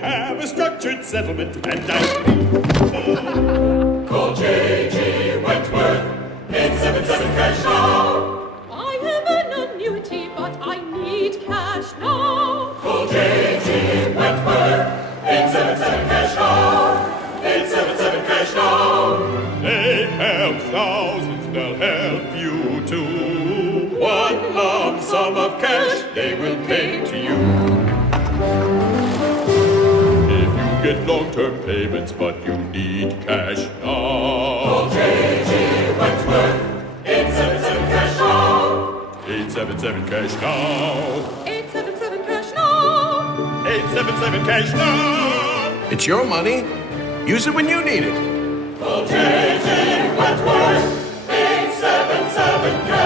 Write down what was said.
have a structured settlement, and I... Call J.G. Wentworth, 877 cash now. I have an annuity, but I need cash now. Call J.G. Wentworth, 877 cash now. 877 cash now. They help thousands, they'll help you too. One lump sum of cash they will pay to you. If you get long-term payments but you need cash now, call J.G. Wentworth, 877 cash now. 877 cash now. 877 cash now. 877 cash now. It's your money. Use it when you need it. Call J.G. Wentworth, 877 cash.